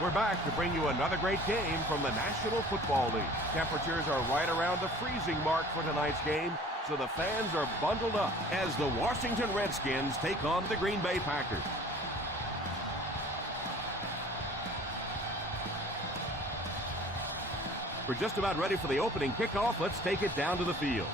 We're back to bring you another great game from the National Football League. Temperatures are right around the freezing mark for tonight's game, so the fans are bundled up as the Washington Redskins take on the Green Bay Packers. We're just about ready for the opening kickoff. Let's take it down to the field.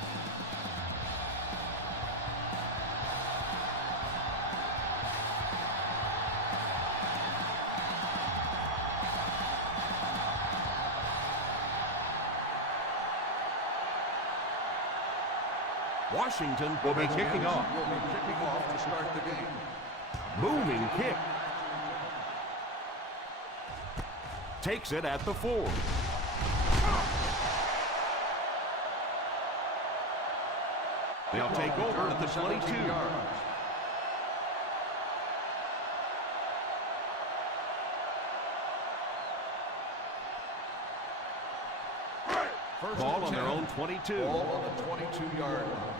Washington will be kicking off. To start the game. Booming kick. Takes it at the 4. They'll take over at the 22. Ball on their own 22. Ball on the 22-yard line.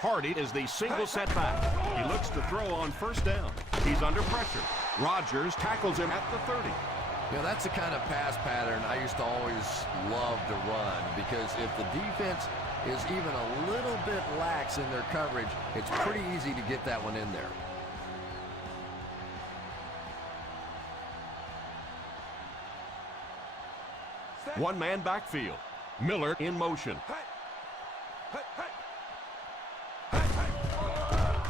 Hardy is the single setback. He looks to throw on first down. He's under pressure. Rodgers tackles him at the 30. You know, that's the kind of pass pattern I used to always love to run, because if the defense is even a little bit lax in their coverage, it's pretty easy to get that one in there. One-man backfield. Miller in motion.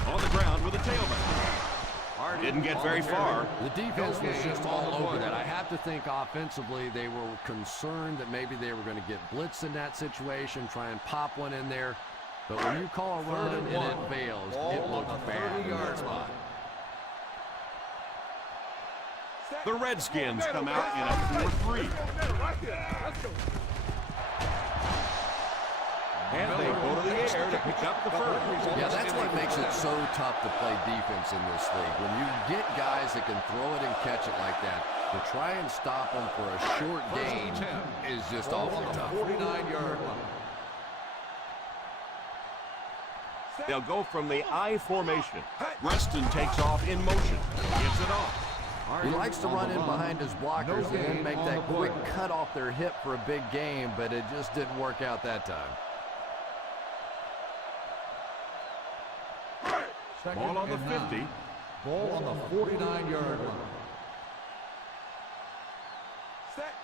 On the ground with a tailback. Didn't get very far. The defense was just all over that. I have to think offensively they were concerned that maybe they were going to get blitzed in that situation, try and pop one in there. But when you call a run and it fails, it looks bad in that spot. The Redskins come out in a 4-3. And they go to the air to pick up the first. Yeah, that's what makes it so tough to play defense in this league. When you get guys that can throw it and catch it like that, to try and stop them for a short gain is just awfully tough. 49-yard line. They'll go from the I formation. Reston takes off in motion. Gives it off. He likes to run in behind his blockers and then make that quick cut off their hip for a big game, but it just didn't work out that time. Ball on the 50. Ball on the 49-yard line. Set.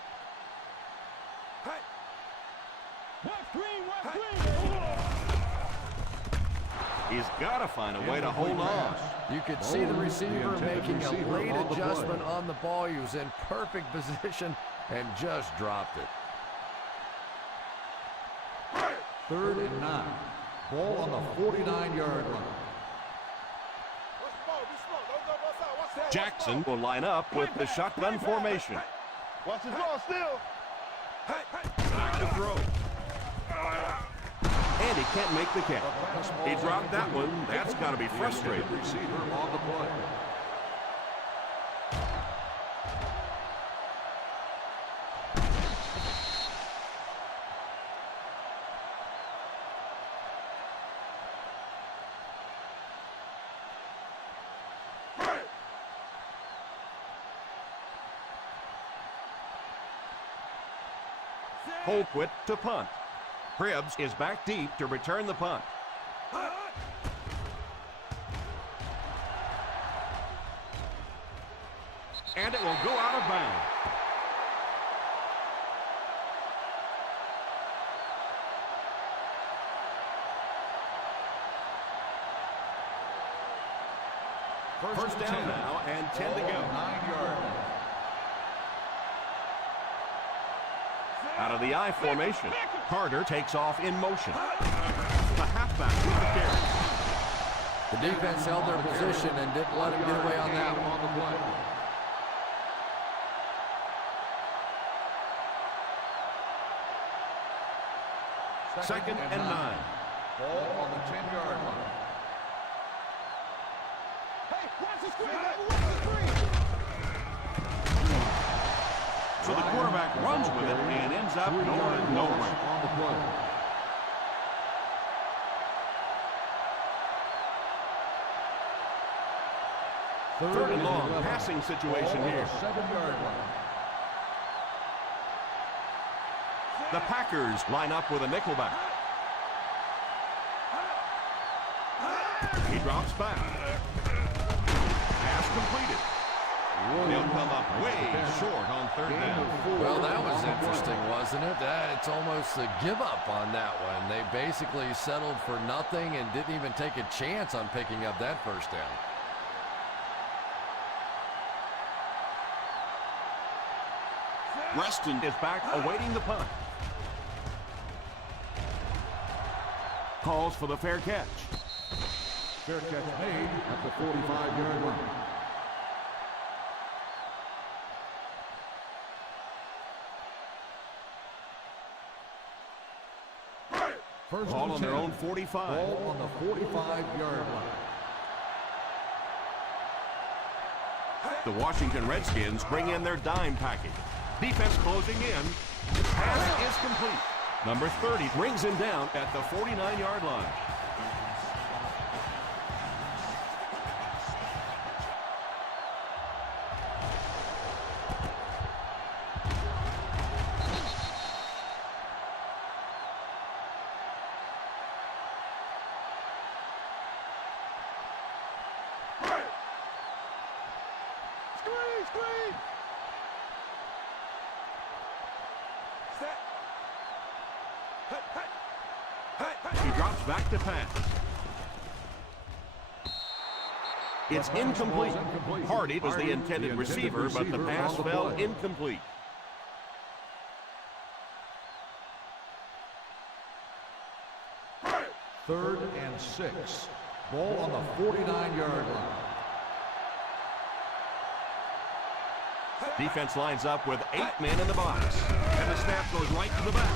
He's got to find a way to hold on. You could see the receiver making a late adjustment on the ball. He was in perfect position and just dropped it. 3rd and 9. Ball on the 49-yard line. Jackson will line up with the shotgun formation. Watch his ball still. Back to throw. And he can't make the catch. He dropped that one. That's got to be frustrating. Receiver on the play. Colquitt to punt. Cribbs is back deep to return the punt. And it will go out of bounds. First down now and 10 to go. 9-yard line. Out of the I formation. Carter takes off in motion. The halfback with the carry. The defense held their position and didn't let him get away on that one. On the play. Second and 9. Ball on the 10-yard line. Hey, watch the screen. Watch the screen. So the quarterback runs with it and ends up going nowhere. On the play. Third and long, passing situation Ball on here. the 7-yard line. The Packers line up with a nickelback. He drops back. Pass completed. They'll come up way short on third down. Well, that was interesting, wasn't it? It's almost a give up on that one. They basically settled for nothing and didn't even take a chance on picking up that first down. Reston is back awaiting the punt. Calls for the fair catch. Fair catch made at the 45-yard line. First Ball and on their 10. own 45. Ball on the 45-yard line. The Washington Redskins bring in their dime package. Defense closing in. Pass is complete. Number 30 brings him down at the 49-yard line. Screen! Set. He drops back to pass. It's incomplete. Hardy was the intended receiver, but the pass fell incomplete. Third and 6. Ball on the 49-yard line. Defense lines up with 8 men in the box. And the snap goes right to the back.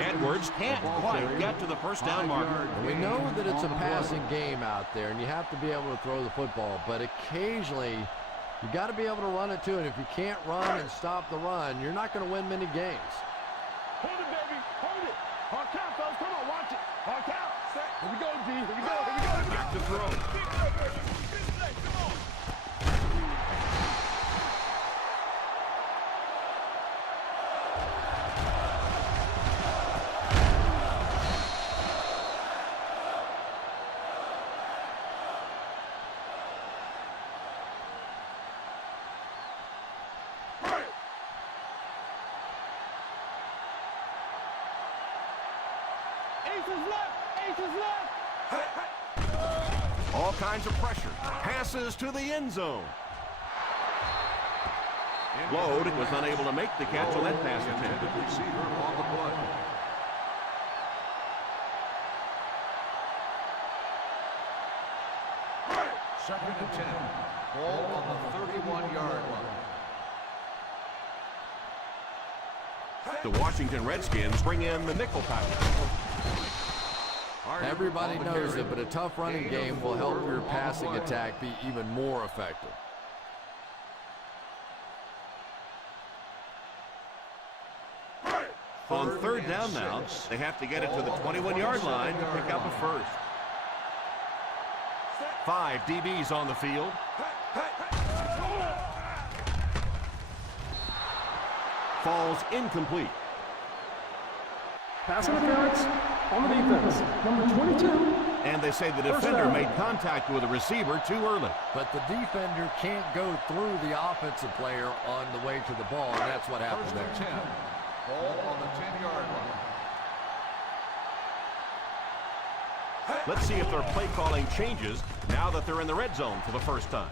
Edwards can't quite get to the first down marker. We know that it's a passing game out there, and you have to be able to throw the football, but occasionally you got to be able to run it too, and if you can't run and stop the run, you're not going to win many games. Hold it, baby. Hold it. Hard count, folks. Come on, watch it. Hard count. Set. Here we go, D. Here we go. Here we go. Back to throw. Ace is left. All kinds of pressure. Passes to the end zone. Load was unable to make the catch on that pass attempt. Receiver on the play. Second and 10. Ball on the 31-yard line. The Washington Redskins bring in the nickel package. Everybody knows it, but a tough running game will help your passing attack be even more effective. On third down now, they have to get it to the 21-yard line to pick up a first. 5 DBs on the field. Falls incomplete. Pass interference on the defense. Number 22. And they say the defender made contact with the receiver too early. But the defender can't go through the offensive player on the way to the ball, and that's what happened First and there. 10. Ball on the 10-yard line. Let's see if their play calling changes now that they're in the red zone for the first time.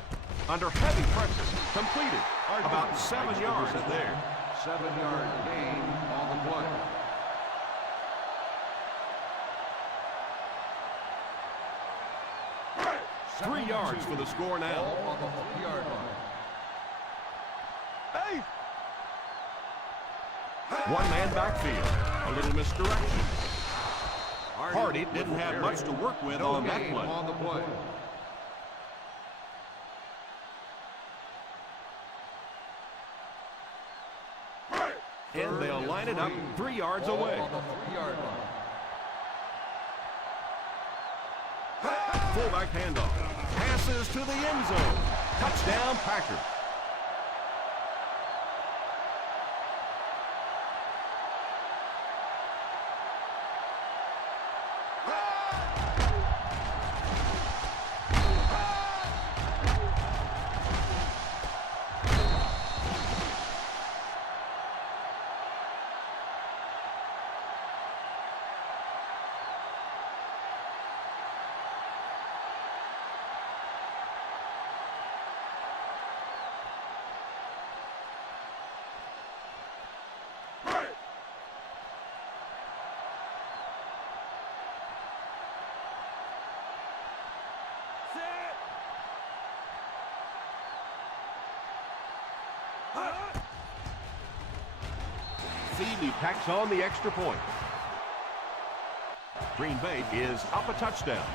Under heavy pressure, completed. About 7 yards there. 7-yard gain on the play. Three yards for the score now. Ball on the 3-yard line. Hey! One-man backfield. A little misdirection. Hardy didn't have much to work with No on that gain play. on the play. And they'll line it up 3 yards Ball away. on the 3-yard line. fullback handoff. Passes to the end zone. Touchdown, Packers. Feely packs on the extra point. Green Bay is up a touchdown.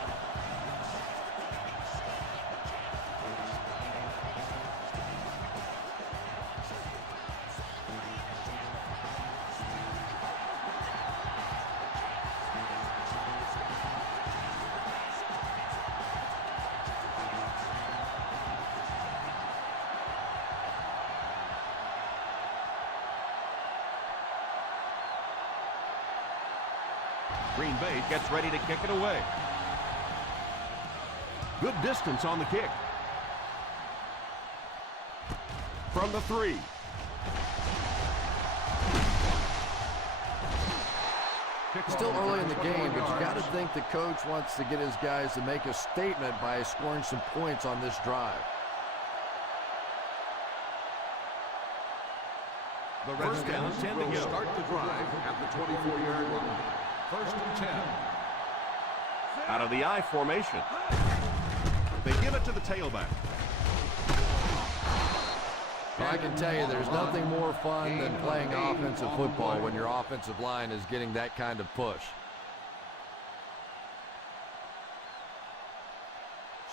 Green Bay gets ready to kick it away. Good distance on the kick. From the 3. Still early in the game, but you got to think the coach wants to get his guys to make a statement by scoring some points on this drive. The First down, 10 to will go. start the drive at the 24-yard line. First and 10. Out of the I formation. They give it to the tailback. I can tell you there's nothing more fun than playing offensive football when your offensive line is getting that kind of push.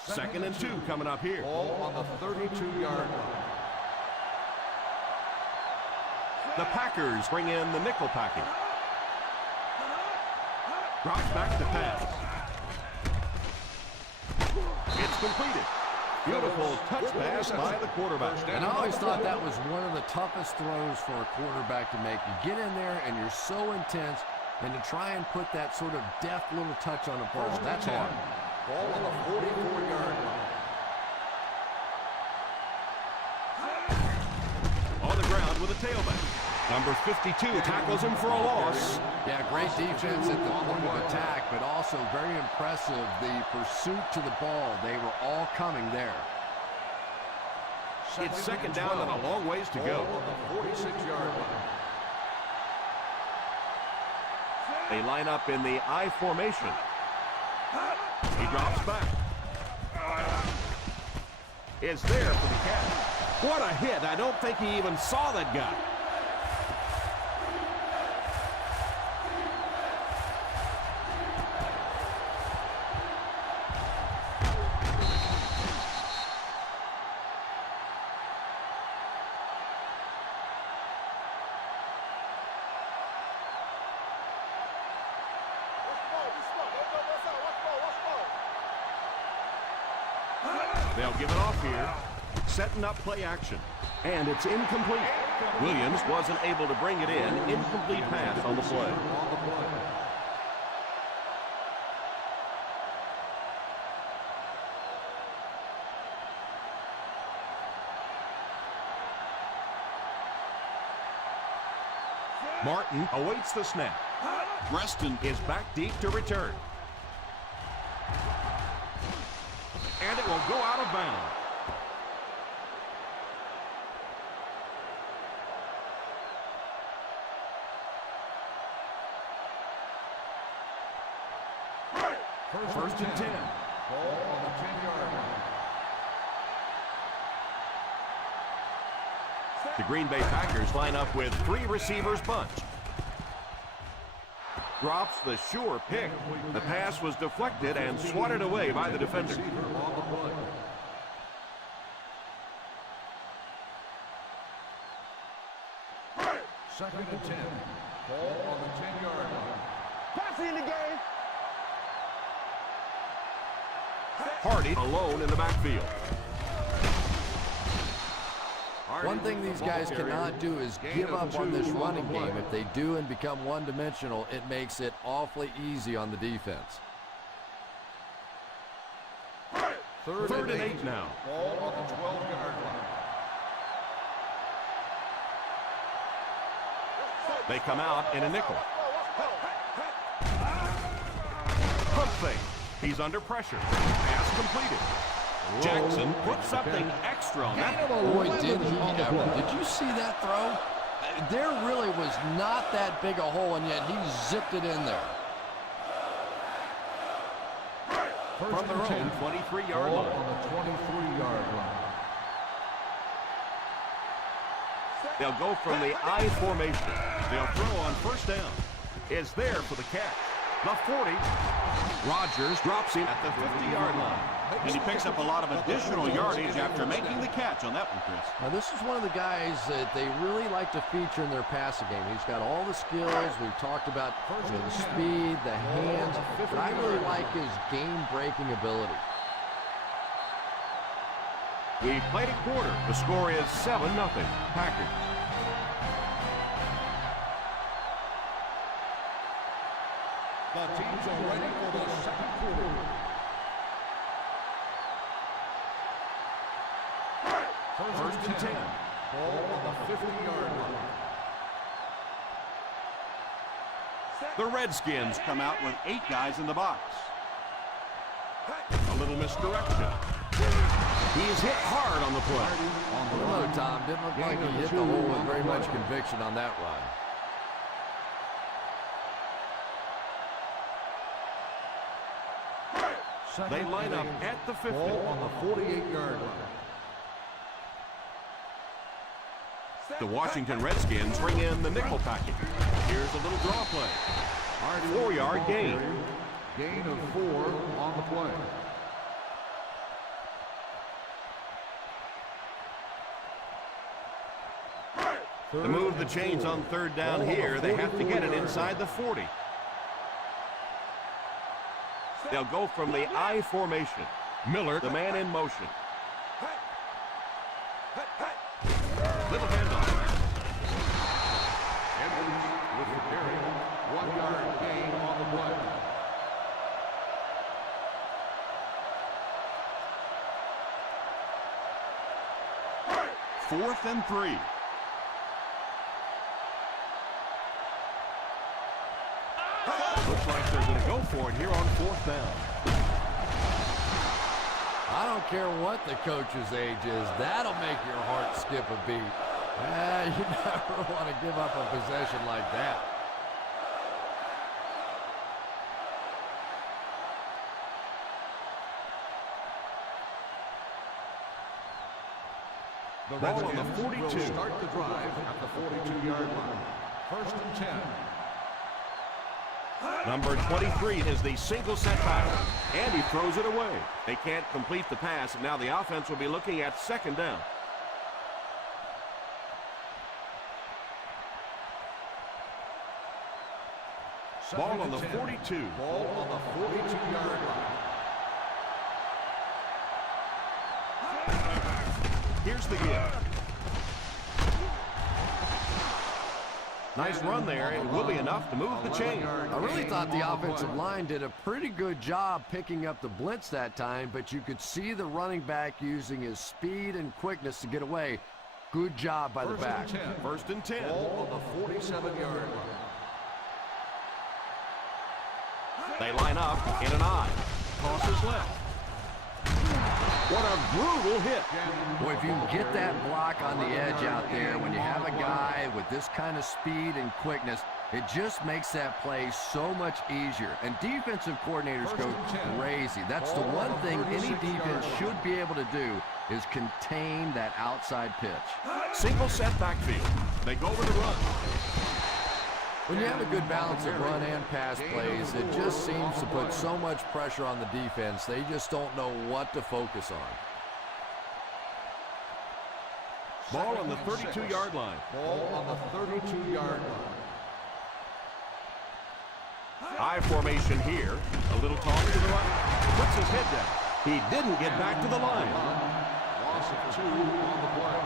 Second and 2 coming up here. Ball on the 32-yard line. The Packers bring in the nickel package. Drops back to pass. It's completed. Beautiful touch pass by the quarterback. And I always thought that was one of the toughest throws for a quarterback to make. You get in there and you're so intense, and to try and put that sort of deft little touch on a ball, that's hard. Ball on the 44-yard line. On the ground with a tailback. Number 52 tackles him for a loss. Yeah, great defense at the point of attack, but also very impressive, the pursuit to the ball. They were all coming there. It's second down and a long ways to go. Ball on the 46-yard line. They line up in the I formation. He drops back. It's there for the catch. What a hit. I don't think he even saw that guy. They'll give it off here. Setting up play action. And it's incomplete. Williams wasn't able to bring it in. Incomplete pass on the play. Martin awaits the snap. Reston is back deep to return. And it will go out of bounds. First and 10. Ball on the 10-yard line. The Green Bay Packers line up with 3 receivers bunch. Drops the sure pick. The pass was deflected and swatted away by the defender. Receiver on the play. Second and 10. Ball on the 10-yard line. Passing in the game. Hardy alone in the backfield. One thing these guys cannot do is give up on this running game. If they do and become one-dimensional, it makes it awfully easy on the defense. Third and 8 now. Ball on the 12-yard line. They come out in a nickel. Pump fake. He's under pressure. Pass completed. Jackson put something extra on that. Boy, did he ever. Did you see that throw? There really was not that big a hole, and yet he zipped it in there. From their own 23-yard line. On the 23-yard line. They'll go from the I formation. They'll throw on first down. Is there for the catch. The 40. Rodgers drops him at the 50-yard line. And he picks up a lot of additional yardage after making the catch on that one, Chris. Now, this is one of the guys that they really like to feature in their passing game. He's got all the skills. We've talked about the speed, the hands, but I really like his game-breaking ability. We've played a quarter. The score is 7-0. Packers. The teams are ready for the second quarter. First and 10. Ball on the 50-yard line. The Redskins Come out with 8 guys in the box. a little misdirection. He's hit hard on the play. No, Tom, didn't look like he hit the hole with very much conviction on that run. They line up at the 50. Ball on the 48-yard line. The Washington Redskins bring in the nickel package. Here's a little draw play. 4-yard gain. Gain of 4 on the play. To move the chains on third down here, they have to get it inside the 40. They'll go from the I formation. Miller, the man in motion. Little handoff. Edwards with the carry. 1-yard gain on the play. Fourth and 3. Looks like they're going to go for it here on fourth down. I don't care what the coach's age is. That'll make your heart skip a beat. You never want to give up a possession like that. The Ball on the Redskins 42. will start the drive at the 42-yard line. First and 10. Number 23 is the single setback, and he throws it away. They can't complete the pass, and now the offense will be looking at second down. Ball on the 42. Ball on the 42-yard line. Here's the give. Nice run there. It will be enough to move the chain. I really thought the offensive line did a pretty good job picking up the blitz that time, but you could see the running back using his speed and quickness to get away. Good job by the back. First and 10. Ball on the 47-yard line. They line up in an I. Tosses left. What a brutal hit. Boy, if you can get that block on the edge out there, when you have a guy with this kind of speed and quickness, it just makes that play so much easier. And defensive coordinators go crazy. That's the one thing any defense should be able to do is contain that outside pitch. Single set backfield. They go with the run. When you have a good balance of run and pass plays, it just seems to put so much pressure on the defense. They just don't know what to focus on. Ball on the 32-yard line. Ball on the 32-yard line. I formation here. A little toss to the right. Puts his head down. He didn't get back to the line. Loss of 2 on the play.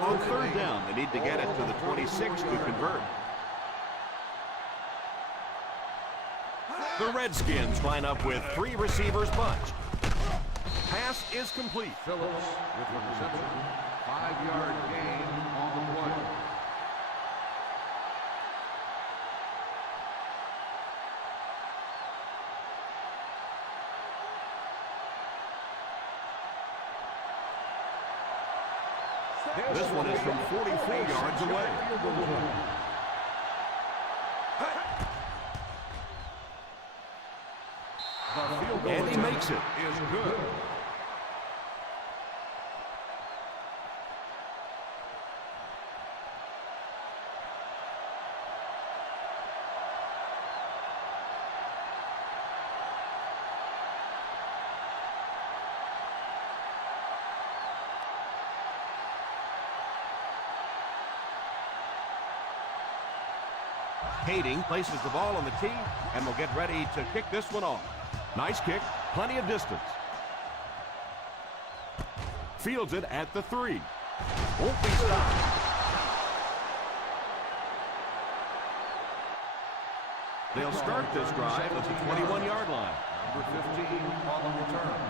On third down, they need to get it to the 26 to convert. The Redskins line up with 3 receivers bunch. Pass is complete. Phillips with the reception. 5-yard gain on the play. This one is from 44 yards away. And he makes it. Is good. Hayden places the ball on the tee and will get ready to kick this one off. Nice kick, plenty of distance. Fields it at the 3. Won't be stopped. They'll start this drive at the 21-yard line. Number 15 on the return.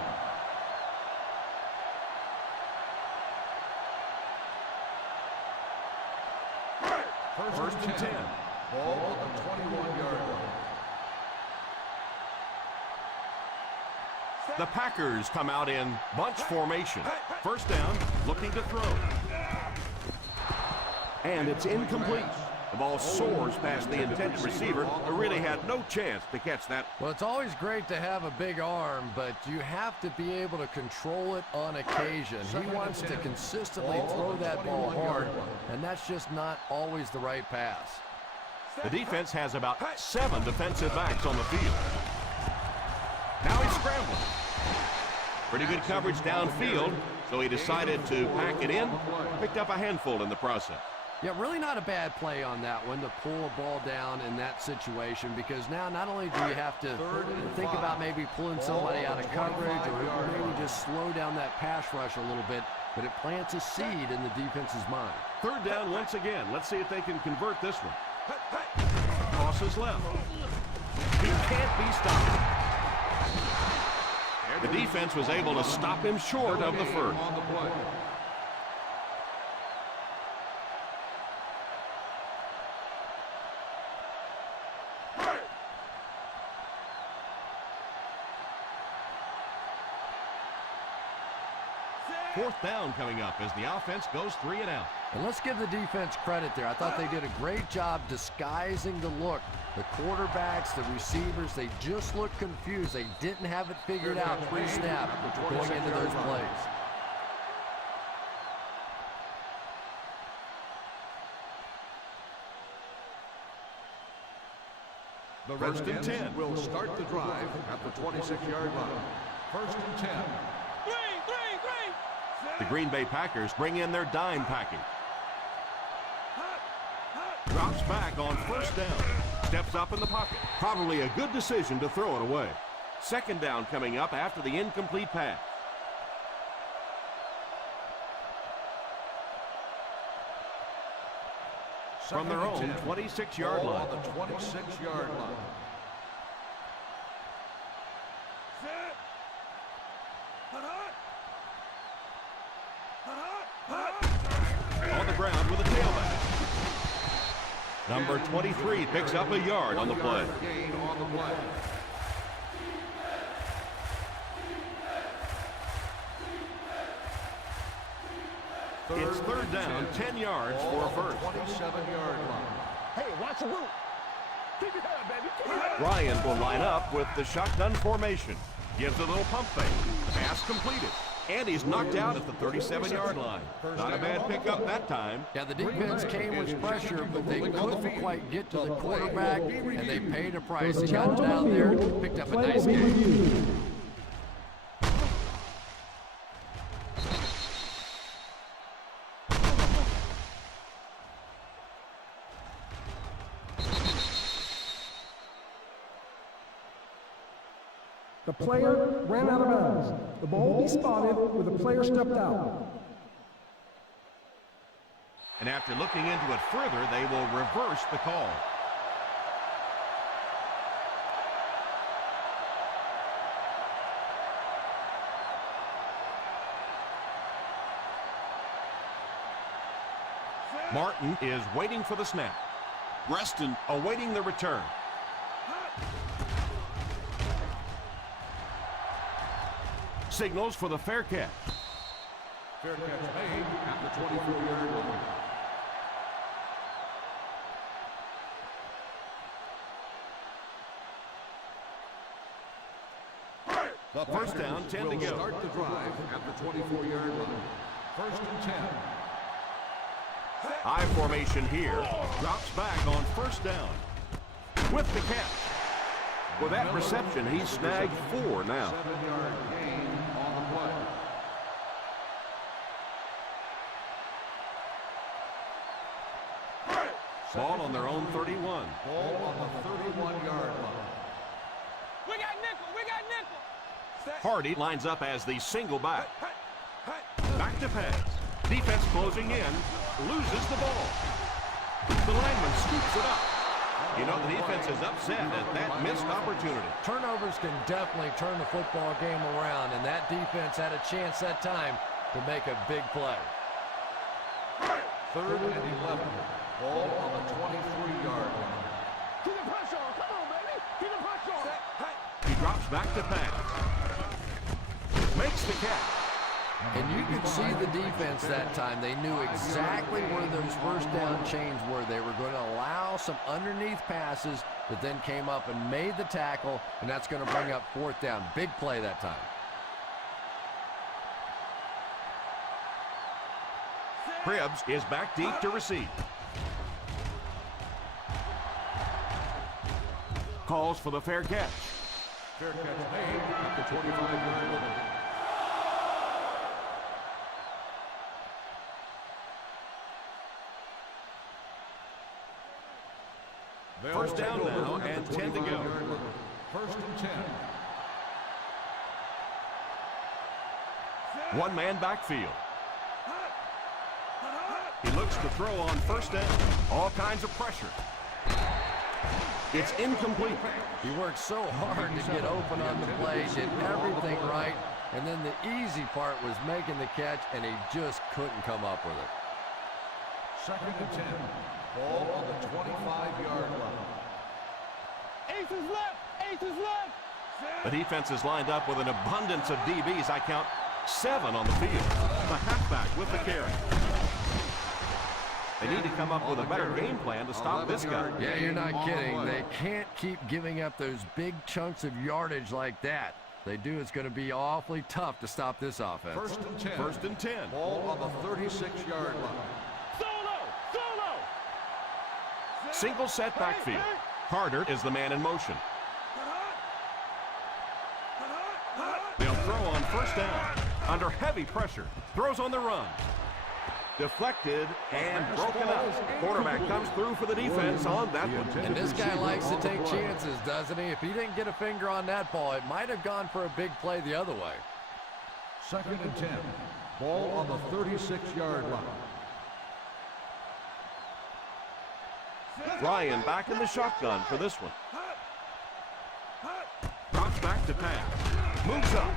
First and 10. Ball at the 21-yard line. The Packers come out in bunch formation. First down, looking to throw. And it's incomplete. The ball soars past the intended receiver, who really had no chance to catch that. Well, it's always great to have a big arm, but you have to be able to control it on occasion. He wants to consistently throw that ball hard, and that's just not always the right pass. The defense has about 7 defensive backs on the field. Now he's scrambling. Pretty good coverage downfield, so he decided to pack it in. Picked up a handful in the process. Yeah, really not a bad play on that one to pull a ball down in that situation, because now not only do you have to think about maybe pulling somebody out of coverage or maybe just slow down that pass rush a little bit, but it plants a seed in the defense's mind. Third down once again. Let's see if they can convert this one. Crosses left. He can't be stopped. The defense was able to stop him short of the first. Fourth down coming up as the offense goes 3 and out. And let's give the defense credit there. I thought they did a great job disguising the look. The quarterbacks, the receivers, they just looked confused. They didn't have it figured out pre-snap going into those plays. The Redskins will start the drive at the 26-yard line. First and 10. The Green Bay Packers bring in their dime package. Drops back on first down. Steps up in the pocket. Probably a good decision to throw it away. Second down coming up after the incomplete pass. From their own 26-yard line. On the 26-yard line. On the ground with a tailback. Number 23 picks up a yard on the play. Gain on the play. It's third down, 10 yards for a first. 27-yard line. Hey, watch the boot. Keep your head up, baby. Keep your head up. Ryan will line up with the shotgun formation. Gives a little pump fake. Pass completed. And he's knocked out at the 37-yard line. Not a bad pickup that time. Yeah, the defense came with pressure, but they couldn't quite get to the quarterback, and they paid a price. He got down there, picked up a nice game. The player ran out of bounds. The ball will be spotted where the player stepped out. And after looking into it further, they will reverse the call. Martin is waiting for the snap. Reston Awaiting the return. Signals for the fair catch. Fair catch made at the 24-yard line. The first down, 10 to Will go. start the drive at the 24-yard line. First and 10. High formation here. Drops back on first down. With the catch. With that reception, he's snagged 4 now. 7-yard gain on the play. Ball on their own 31. Ball on the 31-yard line. We got nickel. We got nickel. Hardy lines up as the single back. Back to pass. Defense closing in. Loses the ball. The lineman scoops it up. You know, the defense is upset at that missed opportunity. Turnovers can definitely turn the football game around, and that defense had a chance that time to make a big play. Third and 11. Ball on the 23-yard line. Keep the pressure on. Come on, baby. Keep the pressure on. He drops back to pass. Makes the catch. And you could see the defense that time. They knew exactly where those first down chains were. They were going to allow some underneath passes that then came up and made the tackle, and that's going to bring up fourth down. Big play that time. Cribbs is back deep to receive. Calls for the fair catch. Fair catch made at the 25-yard line. First down now and 10 to go. First and 10. One man backfield. He looks to throw on first down. All kinds of pressure. It's incomplete. He worked so hard to get open on the play, did everything right, and then the easy part was making the catch, and he just couldn't come up with it. Second and 10. Ball on the 25-yard line. Ace is left. Ace is left. The defense is lined up with an abundance of DBs. I count 7 on the field. The halfback with the carry. They need to come up with a better game plan to stop this guy. Yeah, you're not kidding. They can't keep giving up those big chunks of yardage like that. If they do, it's going to be awfully tough to stop this offense. First and 10. First and 10. Ball on the 36-yard line. Single set backfield. Carter is the man in motion. They'll throw on first down. Under heavy pressure. Throws on the run. Deflected and broken up. Quarterback comes through for the defense on that one. And this guy likes to take chances, doesn't he? If he didn't get a finger on that ball, it might have gone for a big play the other way. Second and 10. Ball on the 36-yard line. Ryan back in the shotgun for this one. Drops back to pass. Moves up.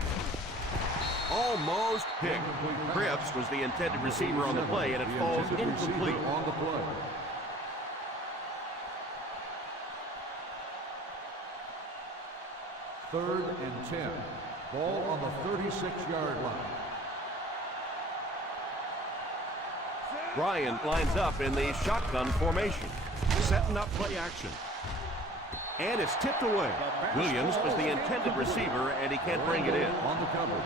Almost picked. Cribbs was the intended receiver on the play, and it falls incomplete. On the play. Third and 10. Ball on the 36-yard line. Ryan lines up in the shotgun formation, setting up play action. And it's tipped away. Williams was the intended receiver, and he can't bring it in. On the cover.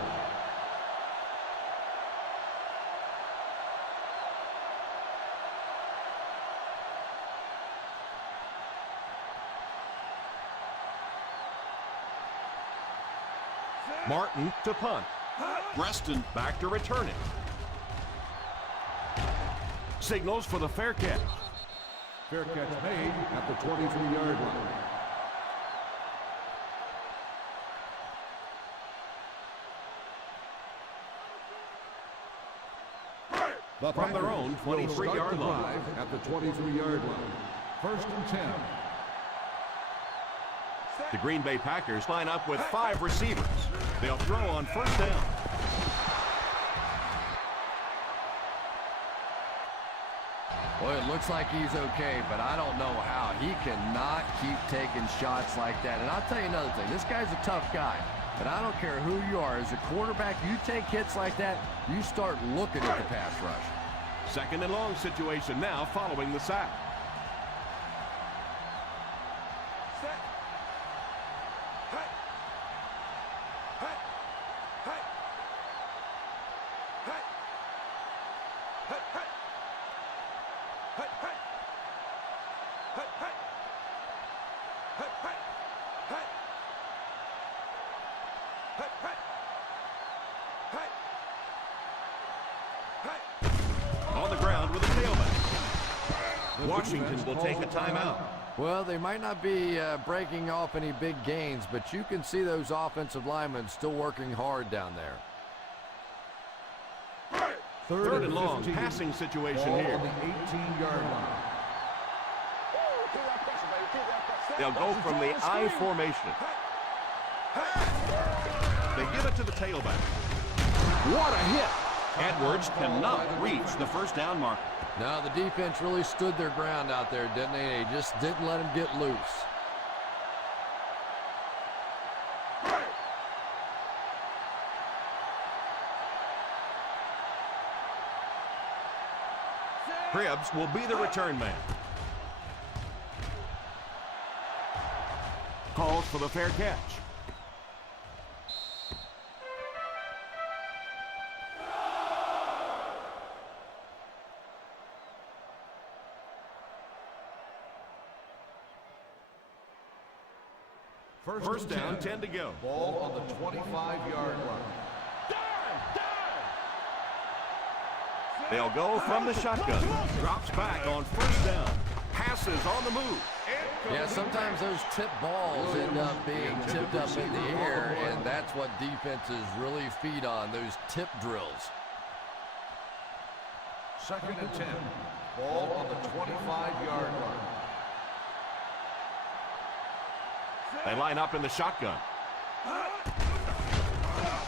Martin to punt. Reston Back to return it. Signals for the fair catch. Fair catch made at the 23-yard line. The from their own Packers will start 23-yard the line. drive at the 23-yard line. 1st and 10. The Green Bay Packers line up with 5 receivers. They'll throw on 1st down. Well, it looks like he's okay, but I don't know how. He cannot keep taking shots like that. And I'll tell you another thing. This guy's a tough guy. But I don't care who you are. As a quarterback, you take hits like that, you start looking at the pass rush. 2nd and long situation now following the sack. On the ground with a tailback. Washington will take a timeout. Well, they might not be breaking off any big gains, but you can see those offensive linemen still working hard down there. 3rd and long passing situation Ball here. on the 18-yard line. They'll go from the I formation. They give it to the tailback. What a hit! Edwards cannot reach the 1st down marker. Now, the defense really stood their ground out there, didn't they? They just didn't let him get loose. Cribbs will be the return man. Calls for the fair catch. First down, 10 to go. Ball on the 25-yard line. They'll go from the shotgun. Drops back on 1st down. Passes on the move. Yeah, sometimes those tip balls end up being tipped up in the air, and that's what defenses really feed on, those tip drills. 2nd and 10. Ball on the 25-yard line. They line up in the shotgun.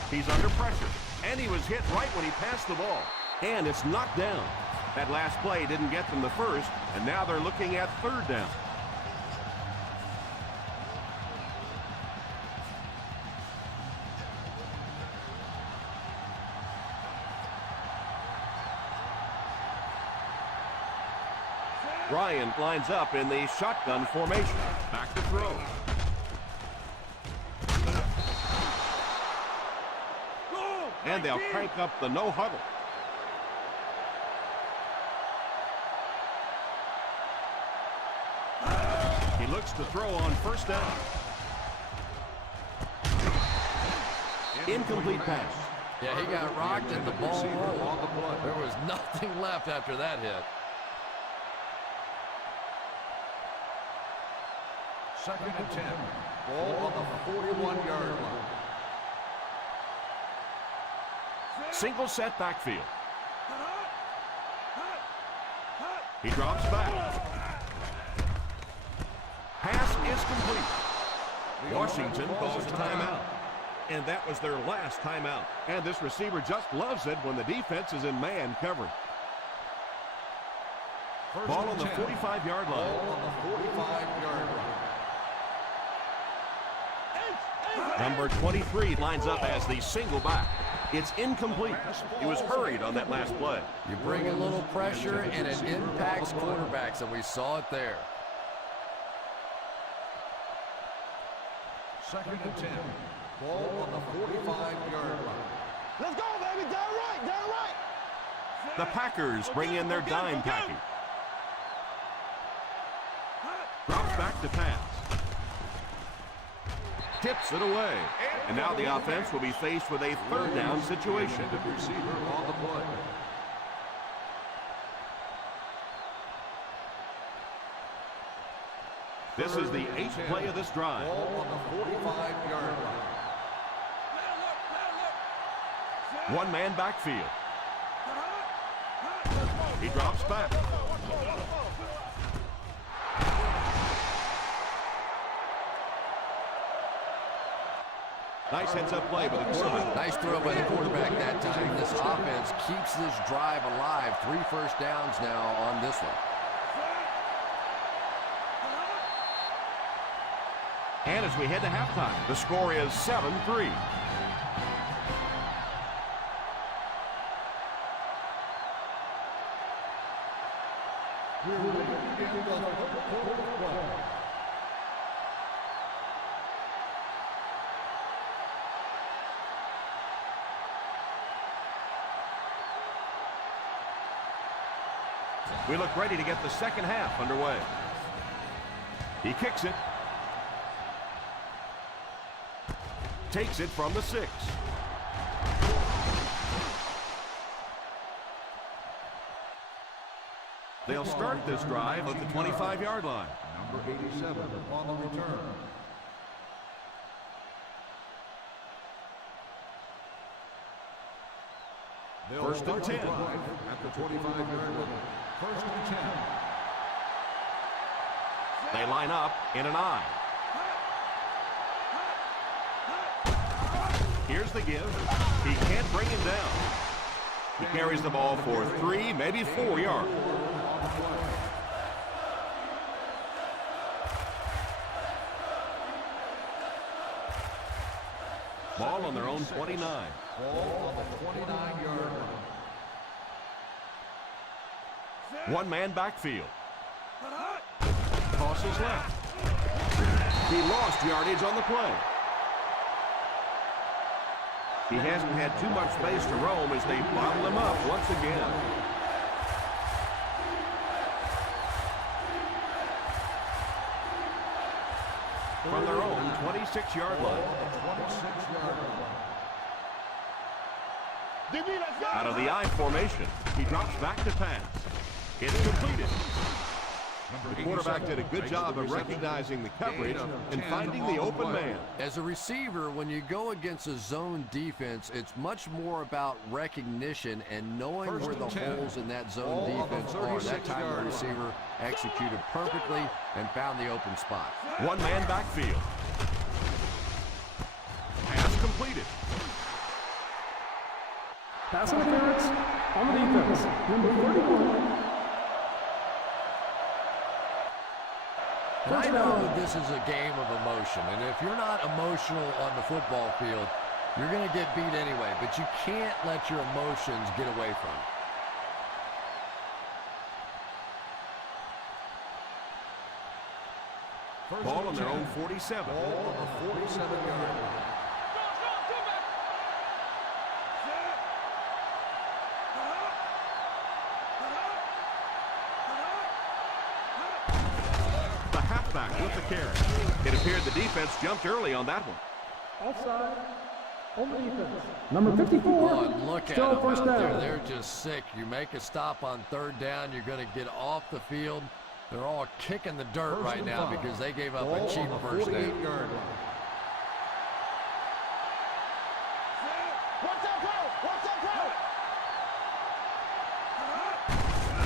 He's under pressure, and he was hit right when he passed the ball. And it's knocked down. That last play didn't get them the 1st, and now they're looking at 3rd down. Ryan lines up in the shotgun formation. Back to throw. And they'll crank up the no huddle. He looks to throw on 1st down. Incomplete pass. Yeah, he got rocked and the ball rolled. There was nothing left after that hit. 2nd and 10. Ball on the 41-yard line. Single set backfield. He drops back. Pass is complete. Washington calls a timeout. And that was their last timeout. And this receiver just loves it when the defense is in man coverage. Ball on the 45-yard line. Ball on the 45-yard line. Number 23 lines up as the single back. It's incomplete. He was hurried on that last play. You bring a little pressure and it impacts quarterbacks, and we saw it there. 2nd and 10. Ball on the 45-yard line. Let's go, baby. Down right, down right. The Packers bring in their dime package. Drops back to pass. Tips it away. And now the offense will be faced with a 3rd down situation. The receiver on the play. This is the 8th play of this drive. Ball on the 45-yard line. One-man backfield. He drops back. Nice heads-up play by the quarterback. Nice throw by the quarterback that time. This offense keeps this drive alive. 3 first downs now on this one. And as we head to halftime, the score is 7-3. We look ready to get the second half underway. He kicks it. Takes it from the 6. They'll start this drive at the 25-yard line. Number 87 on the return. First and 10. At the 25-yard line. First and 10. They line up in an I. Here's the give. He can't bring him down. He carries the ball for 3, maybe 4 yards. Ball on their own 29. Ball on the 29-yard line. One man backfield. Tosses left. He lost yardage on the play. He hasn't had too much space to roam as they bottle him up once again. From their own 26-yard line. 26-yard line. Out of the I formation, he drops back to pass. It's completed. The quarterback did a good job of recognizing the coverage and finding the open man. As a receiver, when you go against a zone defense, it's much more about recognition and knowing where the holes in that zone defense are. That time the receiver executed perfectly and found the open spot. One man backfield. Pass completed. Pass interference on the defense. Number 31. And I know this is a game of emotion, and if you're not emotional on the football field, you're going to get beat anyway, but you can't let your emotions get away from you. Ball on their own 47. Ball on the 47-yard line. Back with the carry. It appeared the defense jumped early on that one. Offside on the defense. Number 54. Oh, and look at Still them first out there. down. They're just sick. You make a stop on 3rd down, you're going to get off the field. They're all kicking the dirt right now because they gave up a cheap first down.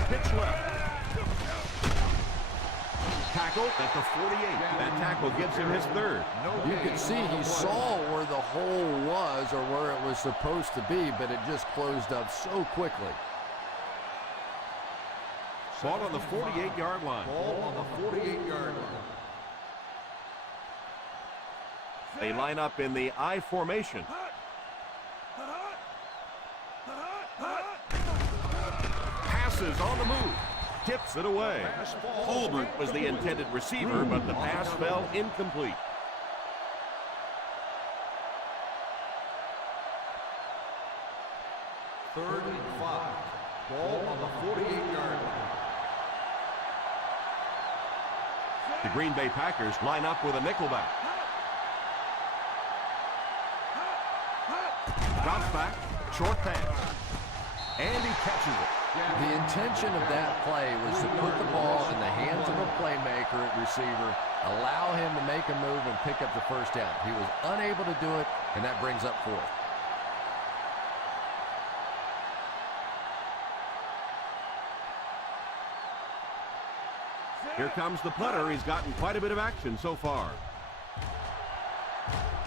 Pitch left. Tackle at the 48. That tackle gives him his 3rd. You can see he saw where the hole was or where it was supposed to be, but it just closed up so quickly. Ball on the 48-yard line. Ball on the 48-yard line. They line up in the I formation. Passes on the move. Tips it away. Holbert was the intended receiver, but the pass fell incomplete. Third and 5. Ball on the 48-yard line. The Green Bay Packers line up with a nickelback. Drops back, short pass. And he catches it. The intention of that play was to put the ball in the hands of a playmaker at receiver, allow him to make a move and pick up the first down. He was unable to do it, and that brings up 4th. Here comes the punter. He's gotten quite a bit of action so far.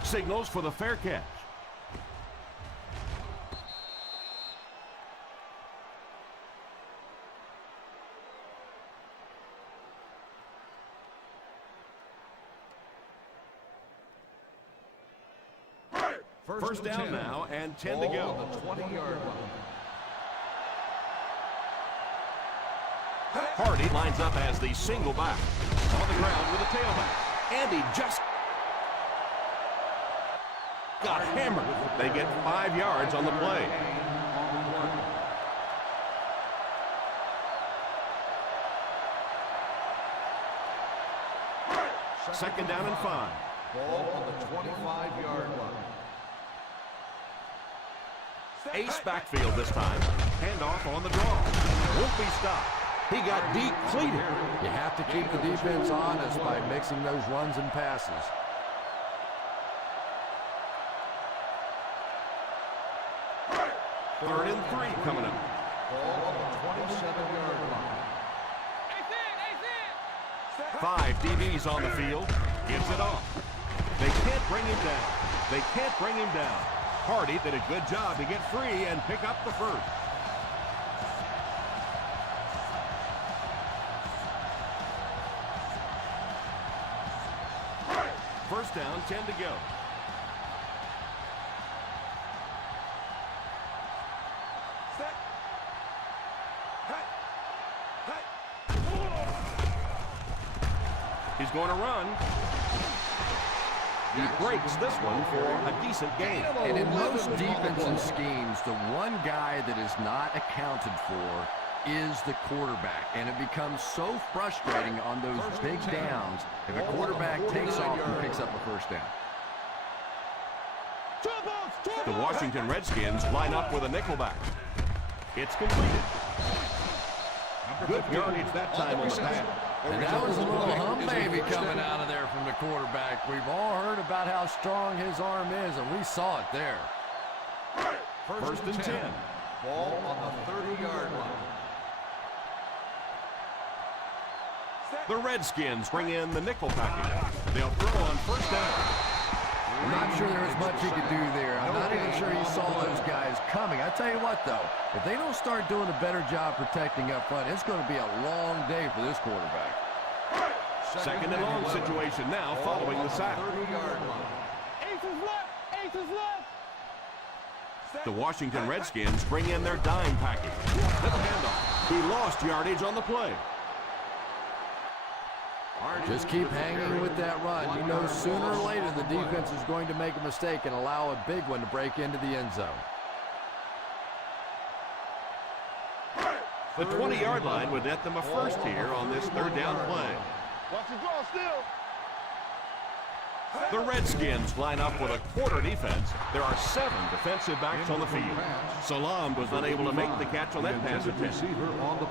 Signals for the fair catch. First down now and 10 to go. On the 20-yard line. Hardy lines up as the single back. On the ground with a tailback. And he just got hammered. They get 5 yards on the play. Second down and 5. Ball on the 25-yard line. Ace backfield this time. Handoff on the draw. Won't be stopped. He got depleted. You have to keep the defense honest by mixing those runs and passes. Third and 3 coming up. Ball on the 27-yard line. 5 DBs on the field. Gives it off. They can't bring him down. They can't bring him down. Hardy did a good job to get free and pick up the first. First down, 10 to go. He's going to run. He breaks this one for a decent gain. And in most defensive schemes, the one guy that is not accounted for is the quarterback. And it becomes so frustrating on those big downs if a quarterback takes off and picks up a first down. The Washington Redskins line up with a nickelback. It's completed. Good yardage that time on the pass. And that was a little hum baby coming out of there from the quarterback. We've all heard about how strong his arm is, and we saw it there. First and 10. Ball on the 30-yard line. The Redskins bring in the nickel package. They'll throw on first down. I'm not sure there was much he could do there. I'm not even sure he saw those guys coming. I tell you what, though, if they don't start doing a better job protecting up front, it's going to be a long day for this quarterback. Second and long situation now following the sack. 30-yard line. Aces left! Aces left! The Washington Redskins bring in their dime package. Little handoff. He lost yardage on the play. Just keep hanging with that run. You know sooner or later the defense is going to make a mistake and allow a big one to break into the end zone. The 20-yard line would net them a first here on this third down play. Watch it draw still. The Redskins line up with a quarter defense. There are 7 defensive backs on the field. Salam was unable to make the catch on that pass attempt.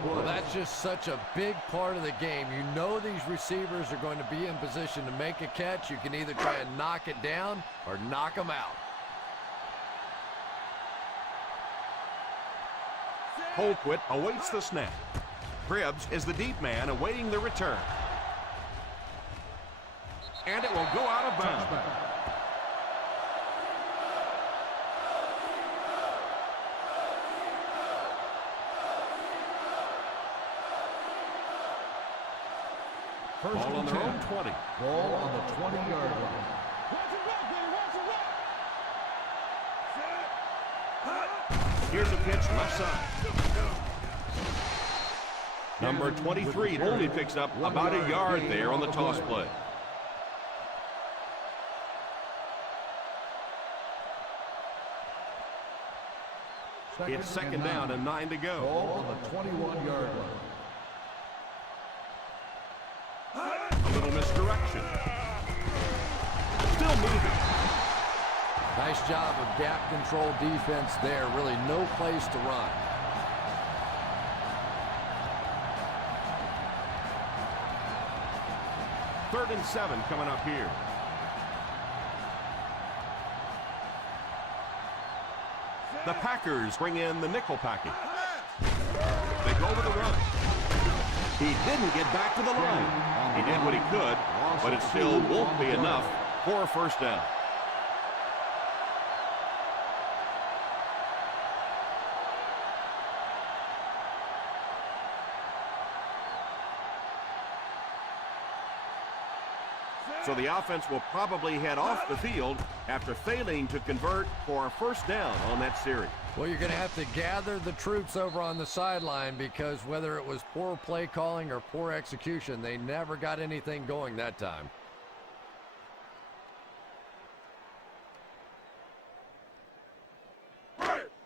Well, that's just such a big part of the game. You know these receivers are going to be in position to make a catch. You can either try and knock it down or knock them out. Colquitt awaits the snap. Cribbs is the deep man awaiting the return. And it will go out of bounds. Ball on their own 20. Ball on the 20-yard line. Watch it rock, baby. Watch it rock. Here's a pitch left side. Number 23 only picks up about a yard there on the toss play. It's second down and 9 to go. Ball on the 21-yard line. A little misdirection. Still moving. Nice job of gap control defense there. Really no place to run. Third and 7 coming up here. The Packers bring in the nickel package. They go with the run. He didn't get back to the line. He did what he could, but it still won't be enough for a first down. So the offense will probably head off the field after failing to convert for a first down on that series. Well, you're going to have to gather the troops over on the sideline because whether it was poor play calling or poor execution, they never got anything going that time.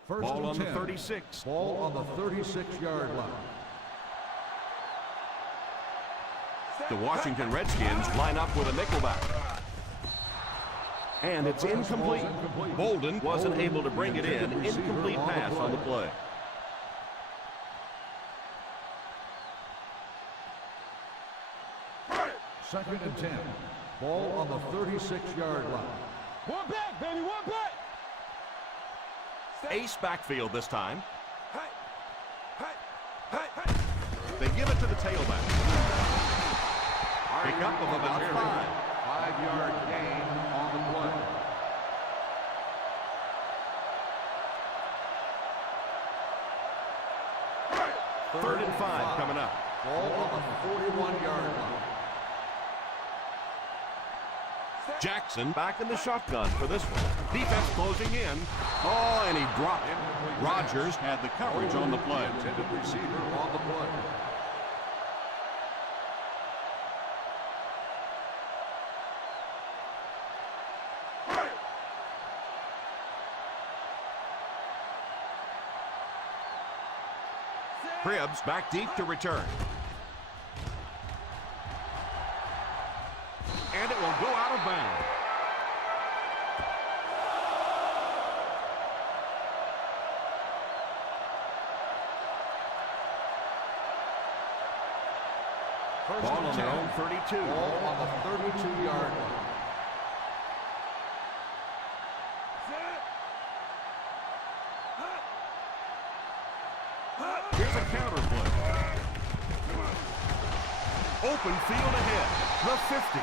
First Ball on the 10. 36. Ball on the 36-yard line. The Washington Redskins line up with a nickelback. And it's incomplete. Bolden wasn't able to bring it in. Incomplete pass on the play. Second and 10. Ball on the 36-yard line. One back, baby, one back. Ace backfield this time. They give it to the tailback. Pick up of about 5. 5-yard gain on the play. Third and 5 coming up. Ball on the 41-yard line. Jackson back in the shotgun for this one. Defense closing in. Oh, and he dropped it. Rodgers Had the coverage on the play. Intended receiver on the play. Cribbs back deep to return. And it will go out of bounds. Ball on their own 32. Ball on the 32-yard line. Here's a counter play. Open field ahead. The 50.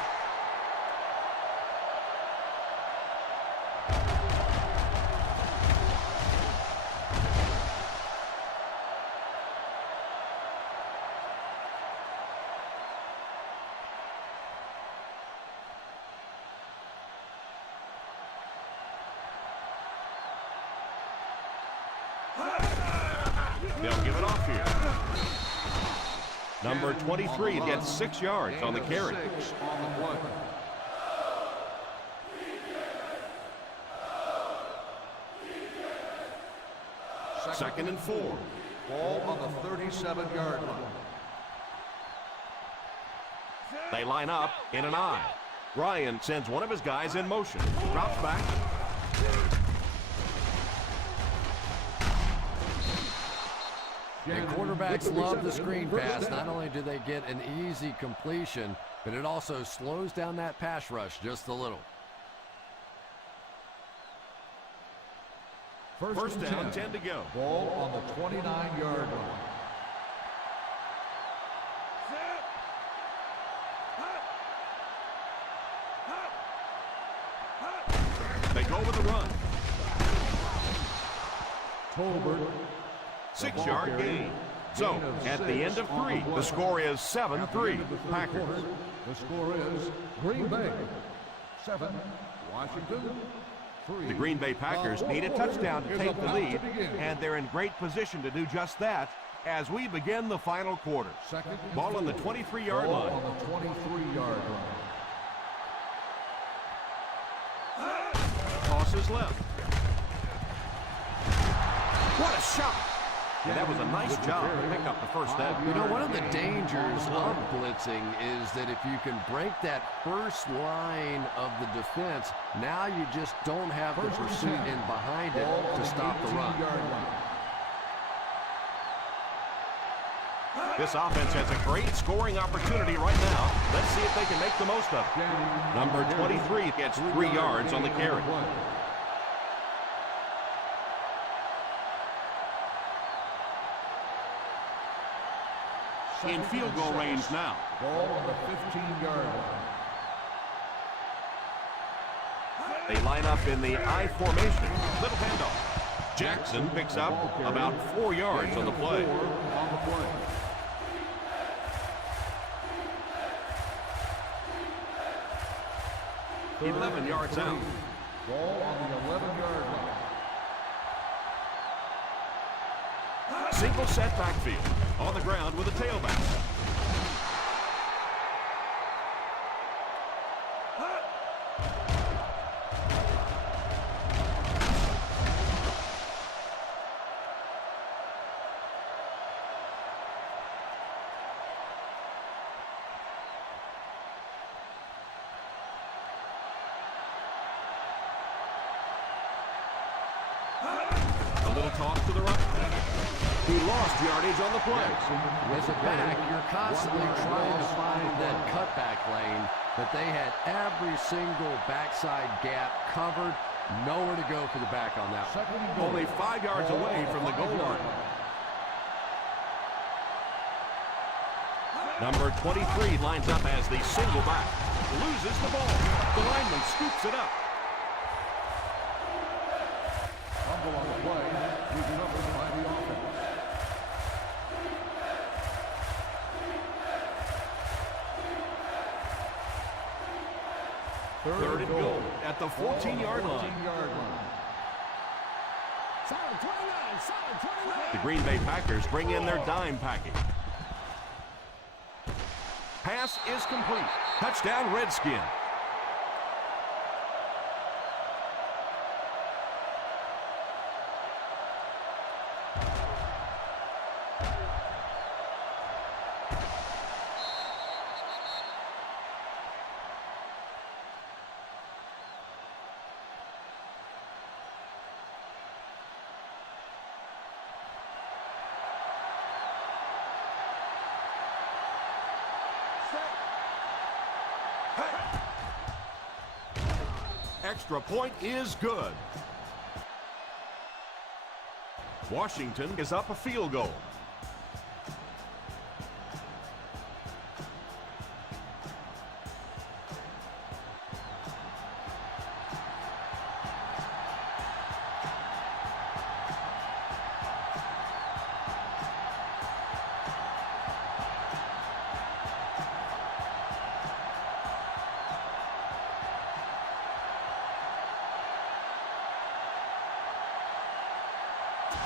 They'll give it off here. Number 23 gets 6 yards on the carry. 6 on the play. Second and 4. Ball on the 37-yard line. They line up in an I. Ryan sends one of his guys in motion. Drops back. And quarterbacks love the screen pass. Not only do they get an easy completion, but it also slows down that pass rush just a little. First down, 10 to go. Ball on the 29-yard line. They go with a run. Tolbert. 6-yard gain. So, at the end of 3, the score is 7-3. Packers. The score is Green Bay 7, Washington 3. The Green Bay Packers need a touchdown to take the lead, and they're in great position to do just that as we begin the final quarter. Ball on the 23-yard line. On the 23-yard line. Tosses left. What a shot! Yeah, that was a nice job to pick up the first down. You know, one of the dangers of blitzing is that if you can break that first line of the defense, now you just don't have the pursuit in behind it to stop the run. This offense has a great scoring opportunity right now. Let's see if they can make the most of it. Number 23 gets 3 yards on the carry. in field goal range now. Ball on the 15-yard line. They line up in the I formation. Little handoff. Jackson picks up about 4 yards on the play. 11 yards out. Ball on the 11-yard line. Single set backfield. On the ground with a tailback. A little toss to the right. He lost yardage on the play. As a back, you're constantly trying to find that cutback lane, but they had every single backside gap covered. Nowhere to go for the back on that one. Only 5 yards away from the goal line. Number 23 lines up as the single back. Loses the ball. The lineman scoops it up. Fumble on the play, recovered by the offense. Third and goal at the 14-yard line. Solid 29, solid 29. The Green Bay Packers bring in their dime package. Pass is complete. Touchdown, Redskin. Extra point is good. Washington is up a field goal.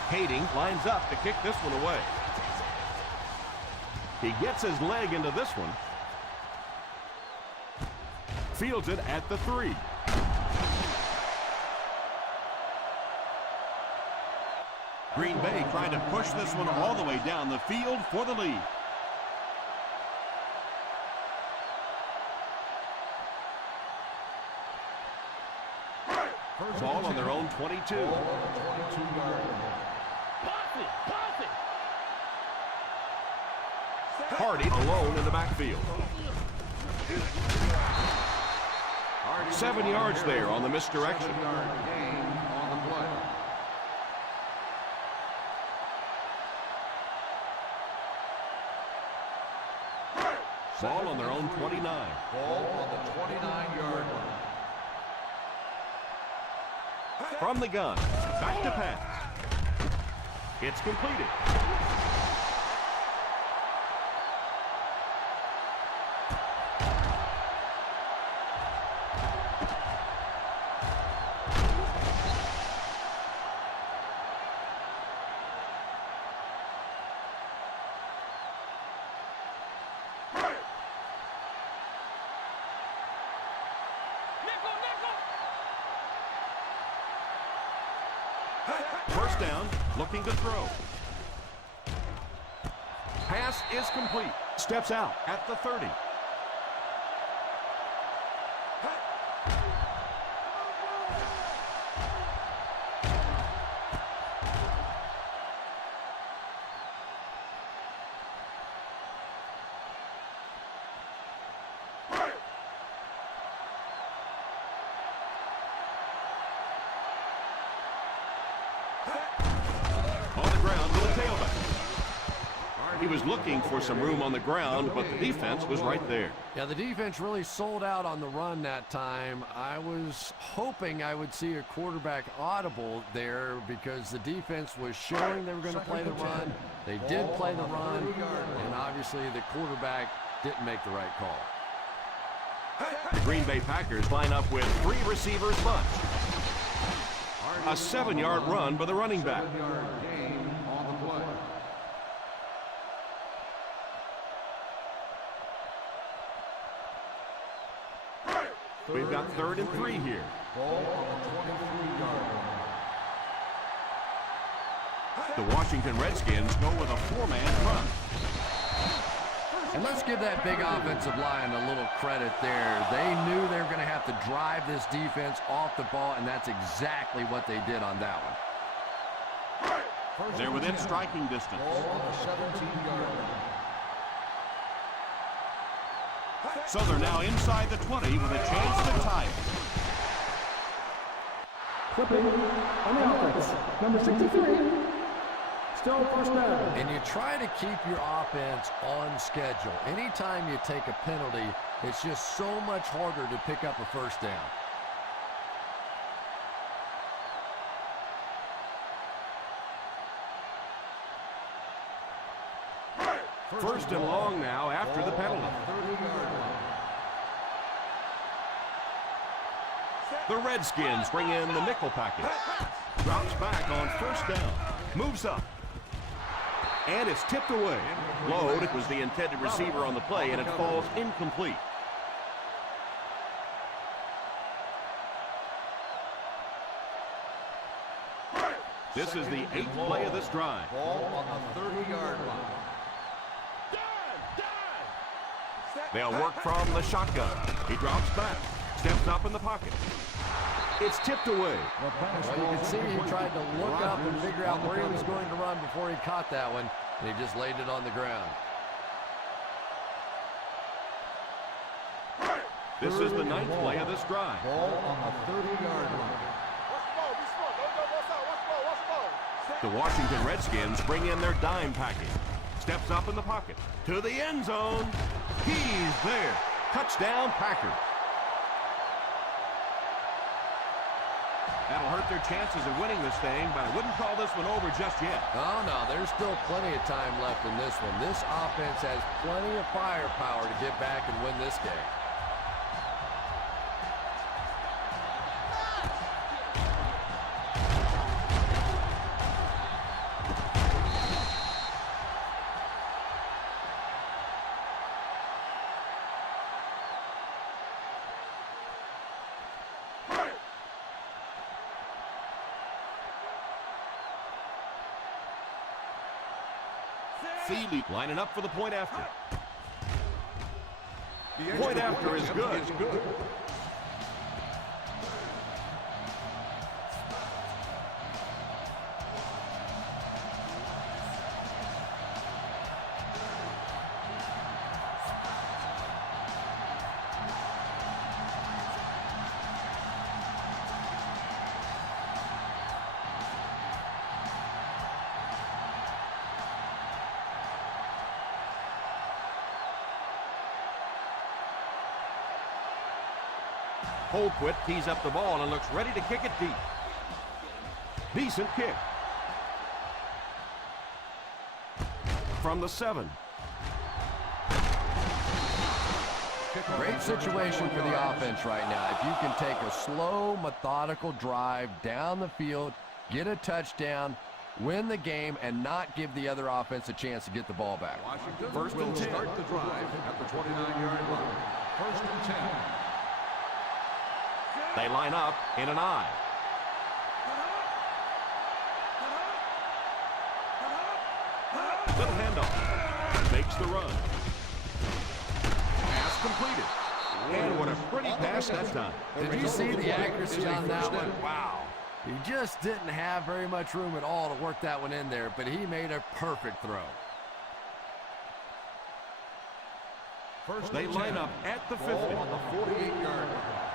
Kading lines up to kick this one away. He gets his leg into this one. Fields it at the 3. Green Bay trying to push this one all the way down the field for the lead. Ball on their own 22. Hardy alone in the backfield. 7 yards there on the misdirection. Ball on their own 29. Ball on the 29-yard line. From the gun, back to pass. It's completed. First down, looking to throw. Pass is complete. Steps out at the 30. He was looking for some room on the ground, but the defense was right there. Yeah, the defense really sold out on the run that time. I was hoping I would see a quarterback audible there because the defense was showing they were going to play the run. They did play the run, and obviously the quarterback didn't make the right call. The Green Bay Packers line up with 3 receivers bunch. A 7-yard run by the running back. We've got 3rd and 3 here. The Washington Redskins go with a 4-man front. And let's give that big offensive line a little credit there. They knew they were going to have to drive this defense off the ball, and that's exactly what they did on that one. They're within striking distance. So they're now inside the 20 with a chance to tie it. Flipping on the offense. Number 63. Still first down. And you try to keep your offense on schedule. Anytime you take a penalty, it's just so much harder to pick up a first down. First and long now after the penalty. The Redskins bring in the nickel package. Drops back on first down. Moves up. And it's tipped away. Load, it was the intended receiver on the play, and it falls incomplete. This is the 8th play of this drive. Ball on the 30-yard line. They'll work from the shotgun. He drops back. Steps up in the pocket. It's tipped away. Well, you can see he tried to look up and figure out where he was going to run before he caught that one, and he just laid it on the ground. This is the 9th play of this drive. Ball on the 30-yard line. The Washington Redskins bring in their dime package. Steps up in the pocket. To the end zone. He's there. Touchdown, Packers. That'll hurt their chances of winning this thing, but I wouldn't call this one over just yet. Oh, no, there's still plenty of time left in this one. This offense has plenty of firepower to get back and win this game. Feely lining up for the point after. Point after is good. Holquist tees up the ball and looks ready to kick it deep. Decent kick. From the 7. Great situation for the offense right now. If you can take a slow, methodical drive down the field, get a touchdown, win the game, and not give the other offense a chance to get the ball back. Washington first will start the drive at the 29-yard line. First and 10. They line up in an I. Little handoff. Makes the run. Pass completed. And what a pretty pass that time. Did you see the accuracy on that one? Wow. He just didn't have very much room at all to work that one in there, but he made a perfect throw. They line up at the 50. On the 48-yard line.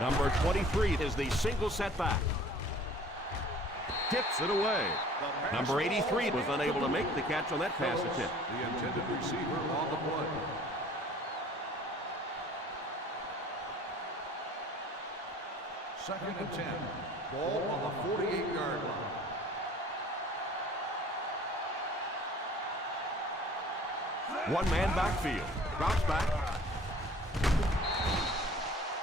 Number 23 is the single setback. tips it away. Number 83 was unable to make the catch on that pass attempt. The intended receiver on the play. Second and 10. Ball on the 48-yard line. One-man backfield. Drops back.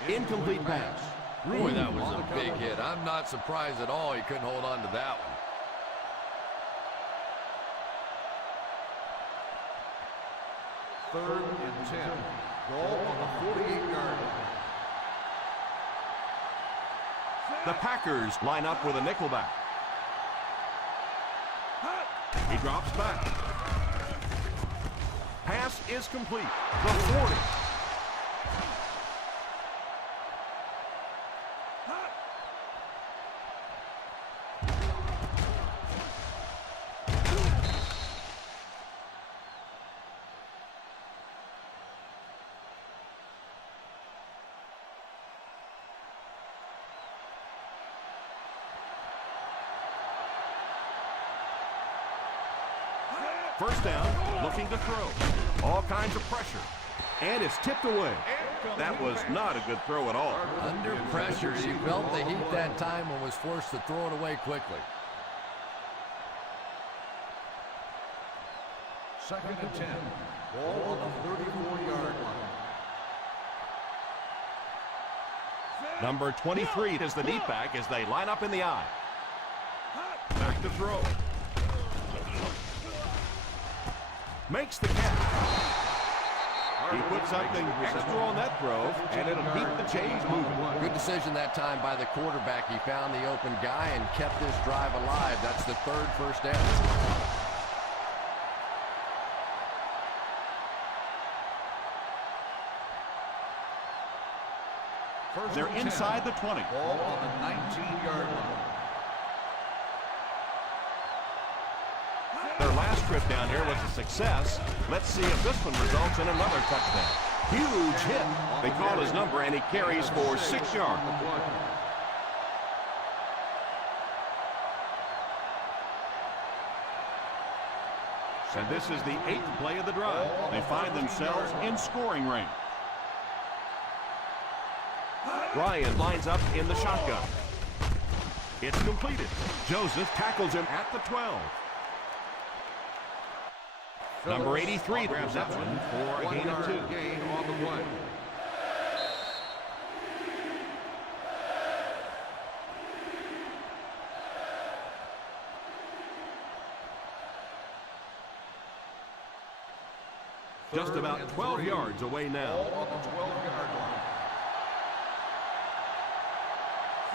Incomplete pass. Boy, that was a big hit. I'm not surprised at all he couldn't hold on to that one. Third and 10. Ball on the 48-yard line. The Packers line up with a nickelback. He drops back. Pass is complete. The 40. First down, looking to throw. All kinds of pressure. And it's tipped away. That was not a good throw at all. Under pressure, he felt the heat that time and was forced to throw it away quickly. Second and 10. Ball on the 34-yard line. Number 23 is the deep back as they line up in the eye. Back to throw. Makes the catch. He put something extra on that throw, and it'll keep the chains moving. Good decision that time by the quarterback. He found the open guy and kept this drive alive. That's the third first down. They're inside the 20. Ball on the 19-yard line. Their last trip down here was a success. Let's see if this one results in another touchdown. Huge hit. They call his number, and he carries for 6 yards. And this is the 8th play of the drive. They find themselves in scoring range. Ryan lines up in the shotgun. It's completed. Joseph tackles him at the 12. Number 83 grabs that one for a gain of 2. Gain on the play. Just about 12 yards away now. Ball on the 12-yard line.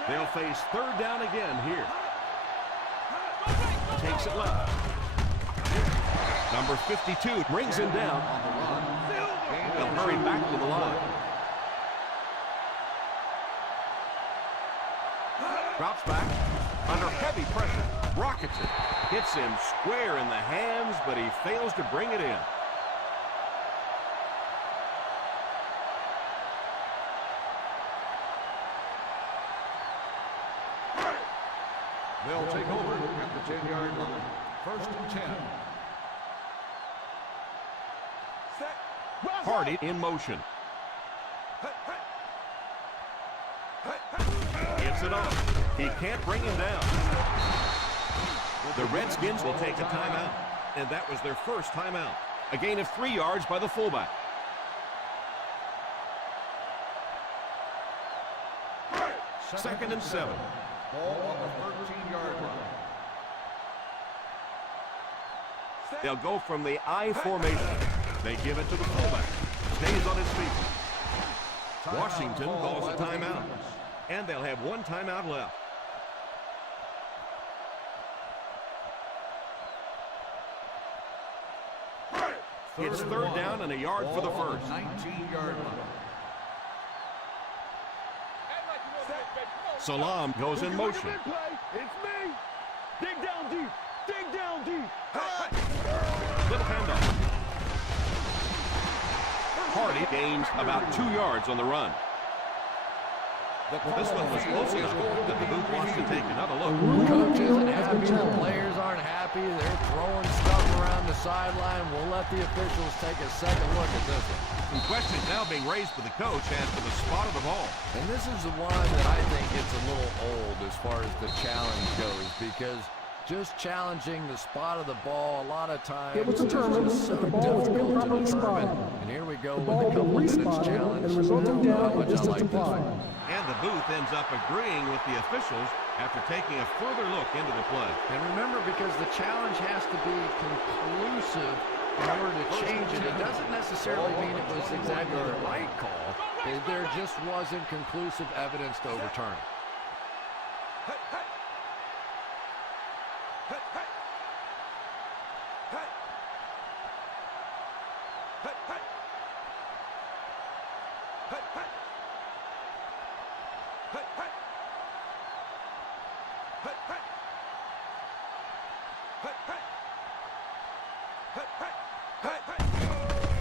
They'll face third down again here. Takes it left. Number 52 brings him down. On the run. They'll hurry back to the line. Drops back under heavy pressure. Rockets it. Hits him square in the hands, but he fails to bring it in. They'll take over at the 10-yard line. First and 10. Hardy in motion. Gets it off. He can't bring him down. The Redskins will take a timeout, and that was their first timeout. A gain of 3 yards by the fullback. Second and 7. Ball on the 13-yard line. They'll go from the I formation. They give it to the fullback. Stays on his feet. Washington calls a timeout. And they'll have one timeout left. It's third down and a yard for the first. 19-yard line. Salam goes in motion. It's me. Dig down deep. Dig down deep. Little handoff. Hardy gains about 2 yards on the run. This one was close enough that the booth wants to take another look. Coaches and sideline. We'll let the officials take a second look at this one. Some questions now being raised for the coach as to the spot of the ball. And this is the one that I think gets a little old as far as the challenge goes, because just challenging the spot of the ball a lot of times It was determined that the ball was improperly spotted. And here we go The with ball a will couple minutes respot challenge. and resulting down How much in I distance like this applied. one. And the booth ends up agreeing with the officials after taking a further look into the play. And remember, because the challenge has to be conclusive in order to change it, it doesn't necessarily mean it was exactly the right call. There just wasn't conclusive evidence to overturn it.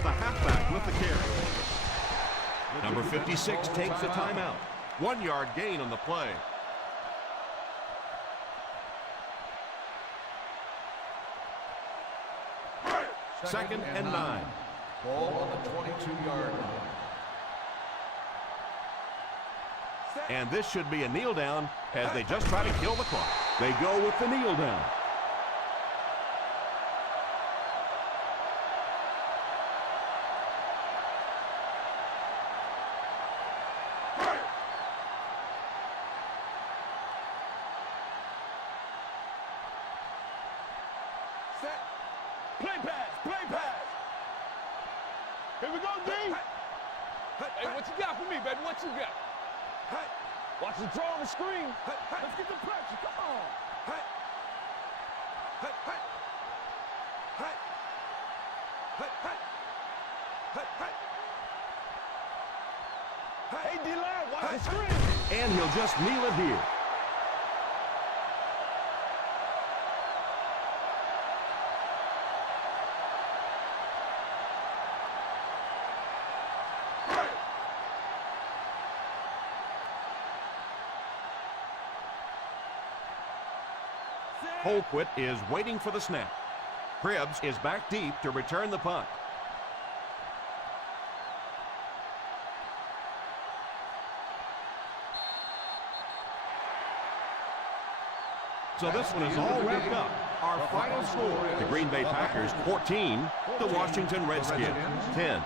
The halfback with the carry. Number 56 takes a timeout. 1 yard gain on the play. Second and 9. Ball on the 22-yard line. And this should be a kneel down as they just try to kill the clock. They go with the kneel down. Play pass, play pass. Here we go, D. Hey, what you got for me, baby? What you got? Watch the draw on the screen. Let's get the pressure. Come on. Hey, D-line, watch the screen. And he'll just kneel it here. Colquitt is waiting for the snap. Cribbs is back deep to return the punt. So this one is all wrapped up. Our final score, the Green Bay Packers 14, the Washington Redskins 10.